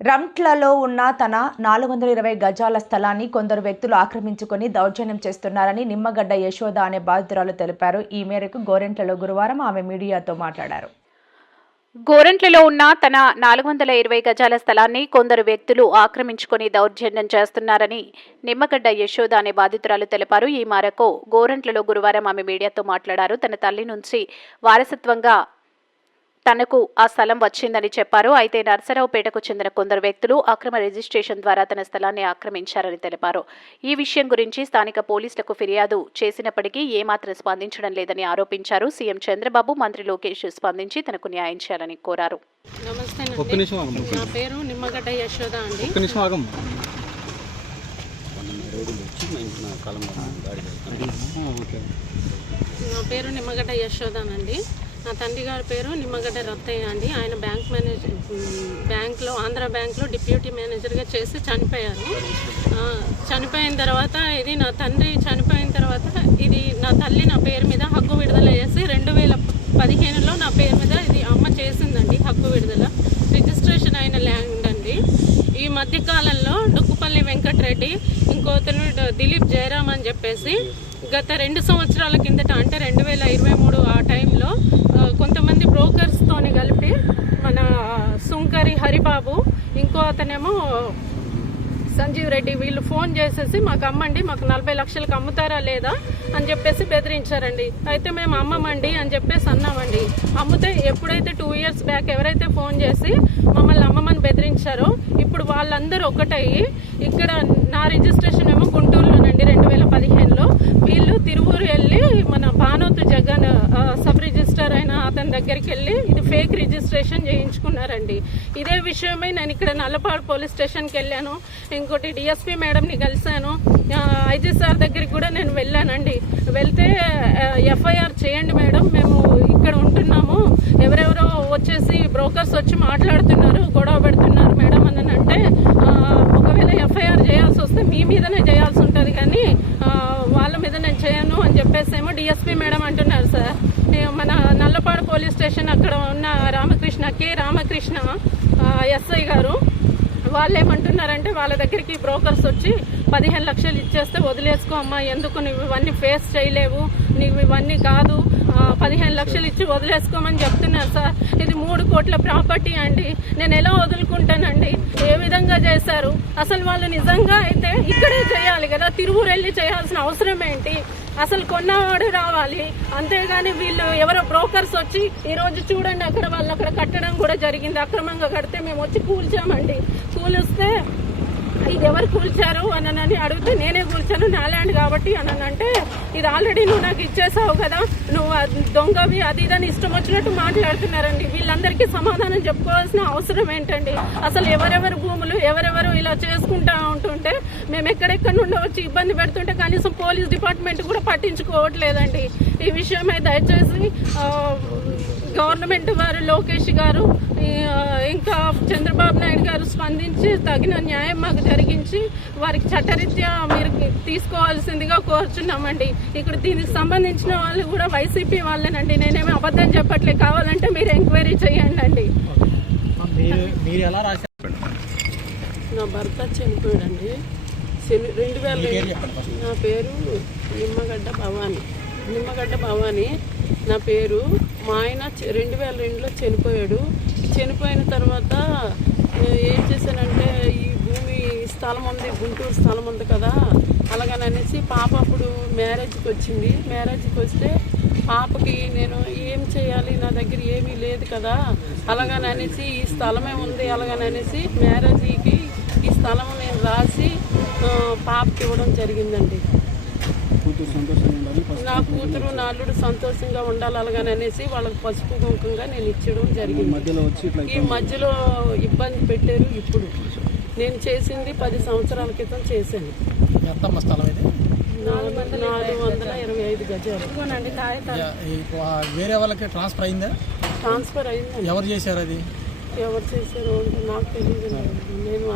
రంట్లలో ఉన్న తన నాలుగు వందల ఇరవై గజాల స్థలాన్ని కొందరు వ్యక్తులు ఆక్రమించుకొని దౌర్జన్యం చేస్తున్నారని నిమ్మగడ్డ యశోద అనే బాధితురాలు తెలిపారు. ఈ మేరకు గోరెంట్లలో గురువారం ఆమె మీడియాతో మాట్లాడారు. గోరెంట్లలో ఉన్న తన నాలుగు వందల ఇరవై గజాల స్థలాన్ని కొందరు వ్యక్తులు ఆక్రమించుకొని దౌర్జన్యం చేస్తున్నారని నిమ్మగడ్డ యశోద అనే బాధితురాలు తెలిపారు. ఈ మేరకు గోరంట్లలో గురువారం ఆమె మీడియాతో మాట్లాడారు. తన తల్లి నుంచి వారసత్వంగా తనకు ఆ స్థలం వచ్చిందని చెప్పారు. అయితే నర్సరావుపేటకు చెందిన కొందరు వ్యక్తులు అక్రమ రిజిస్ట్రేషన్ ద్వారా తన స్థలాన్ని ఆక్రమించారని తెలిపారు. ఈ విషయం గురించి స్థానిక పోలీసులకు ఫిర్యాదు చేసినప్పటికీ ఏమాత్రం స్పందించడం లేదని ఆరోపించారు. సీఎం చంద్రబాబు మంత్రి లోకేష్ స్పందించి తనకు న్యాయం చేయాలని కోరారు. నమస్తే నా పేరు నిమ్మగడ్డ యశోద అండి. నా పేరు నిమ్మగడ్డ యశోదానండి. నా తండ్రి గారి పేరు నిమ్మగడ్డ రత్తయ్య అండి. ఆయన బ్యాంక్ మేనేజర్ బ్యాంక్లో ఆంధ్ర బ్యాంక్లో డిప్యూటీ మేనేజర్గా చేసి చనిపోయారు. చనిపోయిన తర్వాత ఇది నా తండ్రి చనిపోయిన తర్వాత ఇది నా తల్లి నా పేరు మీద హక్కు విడుదల చేసి రెండు వేల పదిహేనులో నా పేరు మీద ఇది అమ్మ చేసిందండి హక్కు విడుదల. రిజిస్ట్రేషన్ అయిన ల్యాండ్ ఈ మధ్య కాలంలో డుక్కుపల్లి వెంకటరెడ్డి ఇంకోతను దిలీప్ జయరామ్ అని చెప్పేసి గత రెండు సంవత్సరాల కిందట అంటే రెండు వేల ఇరవై మూడు ఆ టైంలో కొంతమంది బ్రోకర్స్తోని కలిపి మన సుంకరి హరిబాబు ఇంకో అతనేమో సంజీవ్ రెడ్డి వీళ్ళు ఫోన్ చేసేసి మాకు అమ్మండి మాకు నలభై లక్షలకు అమ్ముతారా లేదా అని చెప్పేసి బెదిరించారండి. అయితే మేము అమ్మమండి అని చెప్పేసి అన్నామండి. అమ్మితే ఎప్పుడైతే టూ ఇయర్స్ బ్యాక్ ఎవరైతే ఫోన్ చేసి మమ్మల్ని అమ్మమని బెదిరించారో ఇప్పుడు వాళ్ళందరూ ఒకటయ్యి. ఇక్కడ నా రిజిస్ట్రేషన్ ఏమో గుంటూరులోనండి రెండు వేల పదిహేనులో. వీళ్ళు తిరువూరు వెళ్ళి మన భానోతు జగన్ సబ్ రిజిస్టర్ అయిన అతని దగ్గరికి వెళ్ళి ఇది ఫేక్ రిజిస్ట్రేషన్ చేయించుకున్నారండి. ఇదే విషయమై నేను ఇక్కడ నల్లపాడు పోలీస్ స్టేషన్కి వెళ్ళాను. ఇంకోటి డిఎస్పీ మేడంని కలిశాను. ఐజీ సార్ దగ్గరికి కూడా నేను వెళ్ళానండి. వెళ్తే ఎఫ్ఐఆర్ చేయండి మేడం మేము ఇక్కడ ఉంటున్నాము ఎవరెవరో వచ్చేసి బ్రోకర్స్ వచ్చి మాట్లాడుతున్నారు గొడవ పెడుతున్నారు మేడం అని అంటే ఒకవేళ ఎఫ్ఐఆర్ చేయాల్సి వస్తే మీ మీదనే చేయాల్సి ఉంటుంది కానీ వాళ్ళ మీద నేను చేయను అని చెప్పేసి ఏమో డిఎస్పీ మేడం అంటున్నారు సార్. మన నల్లపాడు పోలీస్ స్టేషన్ అక్కడ ఉన్న రామకృష్ణ కె రామకృష్ణ ఎస్ఐ గారు వాళ్ళు ఏమంటున్నారంటే వాళ్ళ దగ్గరికి బ్రోకర్స్ వచ్చి పదిహేను లక్షలు ఇచ్చేస్తే వదిలేసుకో అమ్మా ఎందుకు నువ్వు ఇవన్నీ ఫేస్ చేయలేవు నువ్వు ఇవన్నీ కాదు పదిహేను లక్షలు ఇచ్చి వదిలేసుకోమని చెప్తున్నారు సార్. ఇది మూడు ప్రాపర్టీ అండి నేను ఎలా వదులుకుంటానండి? ఏ విధంగా చేశారు? అసలు వాళ్ళు నిజంగా అయితే ఇక్కడే చేయాలి కదా? తిరువురు వెళ్ళి చేయాల్సిన అవసరం ఏంటి? అసలు కొన్నవాడు రావాలి. అంతేగాని వీళ్ళు ఎవరో బ్రోకర్స్ వచ్చి ఈ రోజు చూడండి అక్కడ వాళ్ళు అక్కడ కట్టడం కూడా జరిగింది. అక్రమంగా కడితే మేము వచ్చి కూల్చామండి. కూలిస్తే ఇది ఎవరు కూల్చారు అని అని అడిగితే నేనే కూల్చాను నా ల్యాండ్ కాబట్టి అని అంటే ఇది ఆల్రెడీ నువ్వు నాకు ఇచ్చేసావు కదా నువ్వు దొంగవి అది ఇదని ఇష్టం వచ్చినట్టు మాట్లాడుతున్నారండి. వీళ్ళందరికీ సమాధానం చెప్పుకోవాల్సిన అవసరం ఏంటండి? అసలు ఎవరెవరు భూములు ఎవరెవరు ఇలా చేసుకుంటా ఉంటుంటే మేము ఎక్కడెక్కడ నుండో వచ్చి ఇబ్బంది పెడుతుంటే కనీసం పోలీస్ డిపార్ట్మెంట్ కూడా పట్టించుకోవట్లేదండి. ఈ విషయమై దయచేసి గవర్నమెంట్ వారు లోకేష్ గారు చంద్రబాబు నాయుడు గారు స్పందించి తగిన న్యాయం మాకు జరిగించి వారికి చట్టరీత్యా మీరు తీసుకోవాల్సిందిగా కోరుచున్నామండి. ఇక్కడ దీనికి సంబంధించిన వాళ్ళు కూడా వైసీపీ వాళ్ళేనండి. నేనేమి అబద్ధం చెప్పట్లేదు కావాలంటే మీరు ఎంక్వైరీ చేయండి అండి మీరు మీరు ఎలా రాశారు? నా భర్త చనిపోయాడండి. శని- రెండు వేల నా పేరు నిమ్మగడ్డ భవాని. నిమ్మగడ్డ భవాని నా పేరు. మా ఆయన రెండు వేల రెండులో చనిపోయాడు. చనిపోయిన తర్వాత ఏం చేశానంటే ఈ భూమి స్థలం ఉంది గుంటూరు స్థలం ఉంది కదా అలాగని అనేసి పాప అప్పుడు మ్యారేజ్కి వచ్చింది. మ్యారేజ్కి వస్తే పాపకి నేను ఏం చేయాలి నా దగ్గర ఏమీ లేదు కదా అలాగని అనేసి ఈ స్థలమే ఉంది అలాగని అనేసి మ్యారేజ్కి ఈ స్థలం నేను రాసి పాపకి ఇవ్వడం జరిగిందండి కూతురు సంతోషంగా ఉండాలి ఫస్ట్ నా కూతురు నా అల్లుడు సంతోషంగా ఉండాలి అలాగని అనేసి వాళ్ళకి పసుపు కుంకుమగా నేను ఇచ్చడం జరిగింది. మధ్యలో వచ్చి ఇట్లా ఈ మధ్యలో ఇబ్బంది పెట్టారు ఇప్పుడు. నేను చేసింది పది సంవత్సరాల క్రితం చేశాను. ఎంతమ్మ స్థలం ఇది? నాలుగు వందల నాలుగు వందల ఇరవై ఐదు గజాలు. వేరే వాళ్ళకి ట్రాన్స్ఫర్ అయిందా? ట్రాన్స్ఫర్ అయిందండి. ఎవరు చేశారు అది? ఎవరు చేశారో నాకు తెలియదు. నేను